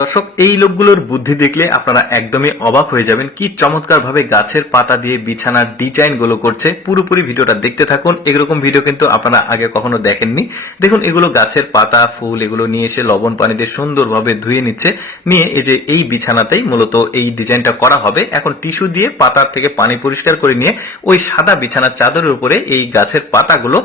দর্শক, এই লোকগুলোর বুদ্ধি দেখলে আপনারা একদমই অবাক হয়ে যাবেন কি চমৎকার ভাবে গাছের পাতা দিয়ে বিছানার ডিজাইনগুলো করছে। পুরোপুরি ভিডিওটা দেখতে থাকুন। এরকম ভিডিও কিন্তু আপনারা আগে কখনো দেখেননি। দেখুন, এগুলো গাছের পাতা, ফুল, এগুলো নিয়ে এসে লবণ পানি দিয়ে সুন্দরভাবে ধুয়ে নিচ্ছে। নিয়ে এই যে এই বিছানাতেই মূলত এই ডিজাইনটা করা হবে। এখন টিস্যু দিয়ে পাতার থেকে পানি পরিষ্কার করে নিয়ে ওই সাদা বিছানার চাদরের উপরে এই গাছের পাতাগুলো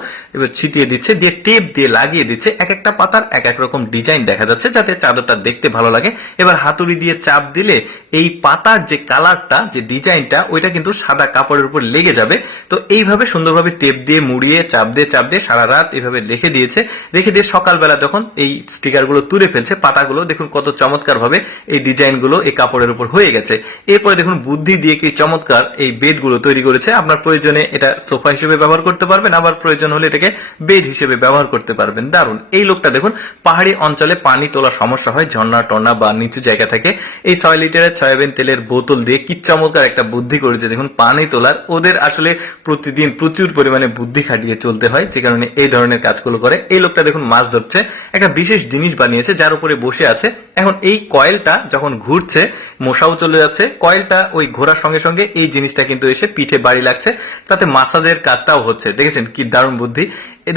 ছিটিয়ে দিচ্ছে, দিয়ে টেপ দিয়ে লাগিয়ে দিচ্ছে। এক একটা পাতার এক এক রকম ডিজাইন দেখা যাচ্ছে, যাতে চাদরটা দেখতে ভালো লাগে। এবার হাতুড়ি দিয়ে চাপ দিলে এই পাতার যে কালারটা, যে ডিজাইনটা, ওইটা কিন্তু সাদা কাপড়ের উপর লেগে যাবে। তো এইভাবে সুন্দরভাবে টেপ দিয়ে মুড়িয়ে, চাপ দিয়ে চাপ দিয়ে সারা রাত এইভাবে রেখে দিয়েছে। রেখে দিয়ে সকালবেলা যখন এই স্টিকারগুলো তুলে ফেলছে, পাতাগুলো, দেখুন কত চমৎকার ভাবে এই ডিজাইনগুলো এই কাপড়ের উপর হয়ে গেছে। এরপরে দেখুন বুদ্ধি দিয়ে কি চমৎকার এই বেডগুলো তৈরি করেছে। আপনার প্রয়োজনে এটা সোফা হিসেবে ব্যবহার করতে পারবেন, আবার প্রয়োজন হলে এটাকে বেড হিসেবে ব্যবহার করতে পারবেন। দারুণ এই লোকটা দেখুন পাহাড়ি অঞ্চলে পানি তোলা সমস্যা হয়, ঝর্ণা টর্না বা নিচু জায়গা থেকে। এই ছয় লিটারের সয়াবিন তেলের বোতল দিয়ে কি চমৎকার একটা বুদ্ধি করেছে। দেখুন, পানি তোলার ওদের আসলে প্রতিদিন প্রচুর পরিমাণে বুদ্ধি খাটিয়ে চলতে হয়, যে কারণে এই ধরনের কাজগুলো করে। এই লোকটা দেখুন, মাছ ধরছে, একটা বিশেষ জিনিস বানিয়েছে যার উপরে বসে আছে। এখন এই কয়েলটা যখন ঘুরছে, মশাও চলে যাচ্ছে। কয়েলটা ওই ঘোরার সঙ্গে সঙ্গে এই জিনিসটা কিন্তু এসে পিঠে বাড়ি লাগছে। তাতে মাসাজের কাজটাও হচ্ছে। দেখেছেন কি দারুণ বুদ্ধি।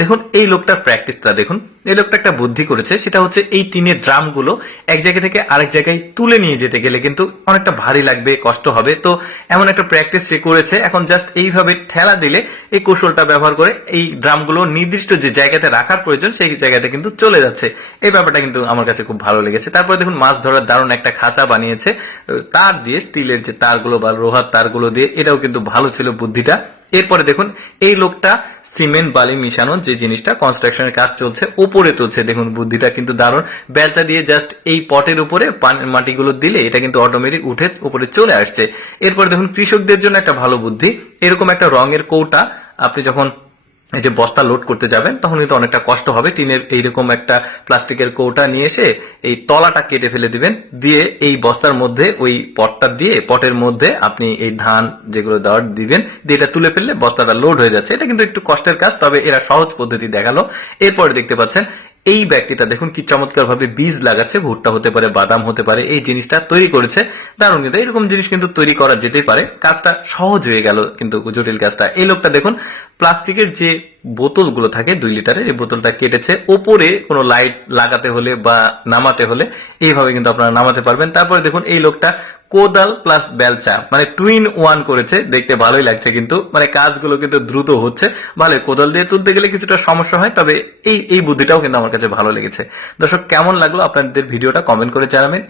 দেখুন, এই লোকটার প্র্যাকটিসটা দেখুন। এই লোকটা একটা বুদ্ধি করেছে, সেটা হচ্ছে এই টিনের ড্রামগুলো এক জায়গা থেকে আরেক জায়গায় তুলে নিয়ে যেতে গেলে কিন্তু অনেকটা ভারী লাগবে, কষ্ট হবে। তো এমন একটা প্র্যাকটিস সে করেছে। এখন জাস্ট এইভাবে ঠেলা দিলে এই কৌশলটা ব্যবহার করে এই ড্রামগুলো নির্দিষ্ট যে জায়গাতে রাখার প্রয়োজন, সেই জায়গাতে কিন্তু চলে যাচ্ছে। এই ব্যাপারটা কিন্তু আমার কাছে খুব ভালো লেগেছে। তারপরে দেখুন, মাছ ধরার দারুণ একটা খাঁচা বানিয়েছে। তার দিয়ে স্টিলের যে তারগুলো বা লোহার তারগুলো দিয়ে, এটাও কিন্তু ভালো ছিল বুদ্ধিটা। এরপরে দেখুন, এই লোকটা সিমেন্ট বালি মিশানো যে জিনিসটা কনস্ট্রাকশনের কাজ চলছে উপরে তুলছে। দেখুন, বুদ্ধিটা কিন্তু দারুণ। বেলচা দিয়ে জাস্ট এই পটের উপরে মাটিগুলো দিলে এটা কিন্তু অটোমেটিক উঠে উপরে চলে আসছে। এরপর দেখুন, কৃষকদের জন্য একটা ভালো বুদ্ধি। এরকম একটা রঙের কৌটা আপনি যখন এই যে বস্তা লোড করতে যাবেন, তখন কিন্তু অনেকটা কষ্ট হবে। টিনের এইরকম একটা প্লাস্টিকের কৌটা নিয়ে এসে এই তলাটা কেটে ফেলে দিবেন। দিয়ে এই বস্তার মধ্যে, ওই পটটা দিয়ে, পটের মধ্যে আপনি এই ধান যেগুলো দেওয়ার দিবেন, দিয়ে এটা তুলে ফেললে বস্তাটা লোড হয়ে যাচ্ছে। এটা কিন্তু একটু কষ্টের কাজ, তবে এরা সহজ পদ্ধতি দেখাল। এরপরে দেখতে পাচ্ছেন এই ব্যক্তিটা দেখুন কি চমৎকার ভাবে বীজ লাগাচ্ছে, ভুট্টা হতে পারে, বাদাম হতে পারে, এই জিনিসটা তৈরি করেছে। দারুণ কিন্তু, এরকম জিনিস কিন্তু তৈরি করা যেতেই পারে। কাজটা সহজ হয়ে গেল কিন্তু জটিল কাজটা। এই লোকটা দেখুন, প্লাস্টিকের যে বোতলগুলো থাকে দুই লিটারের, এই বোতলটা কেটেছে। ওপরে কোনো লাইট লাগাতে হলে বা নামাতে হলে এইভাবে কিন্তু আপনারা নামাতে পারবেন। তারপরে দেখুন, এই লোকটা কোদাল প্লাস বেলচা মানে টুইন ওয়ান করেছে, দেখতে ভালোই লাগছে কিন্তু মানে কাজগুলো কিন্তু দ্রুত হচ্ছে। ভালো, কোদাল দিয়ে তুলতে গেলে কিছুটা সমস্যা হয়, তবে এই এই বুদ্ধিটাও কিন্তু আমার কাছে ভালো লেগেছে। দর্শক, কেমন লাগল আপনাদের ভিডিওটা কমেন্ট করে জানাবেন।